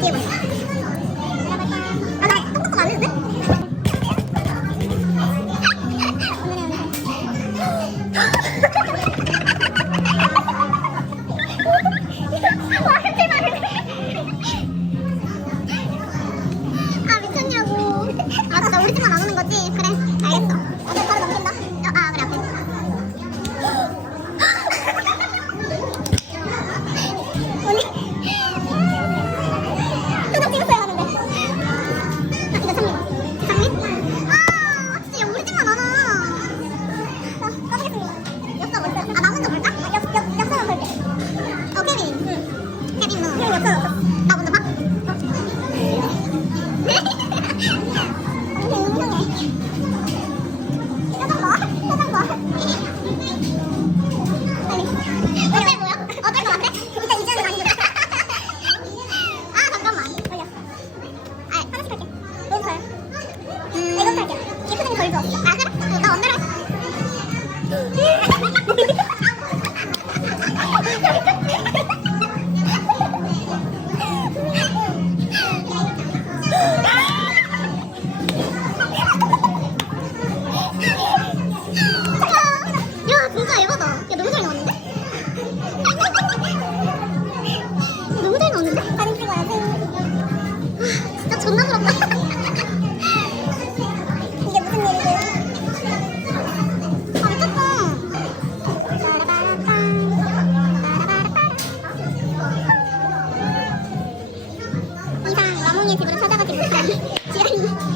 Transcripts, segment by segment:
뒤에 보자. 아, 나 똑똑똑 안 했는데? 와, 种。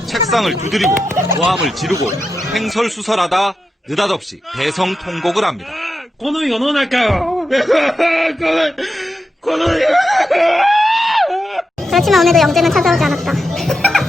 책상을 두드리고 고함을 지르고 횡설수설하다 느닷없이 대성 통곡을 합니다. 고노이 요노나까요. 고노이 고노이. 그렇지만 오늘도 영재는 찾아오지 않았다.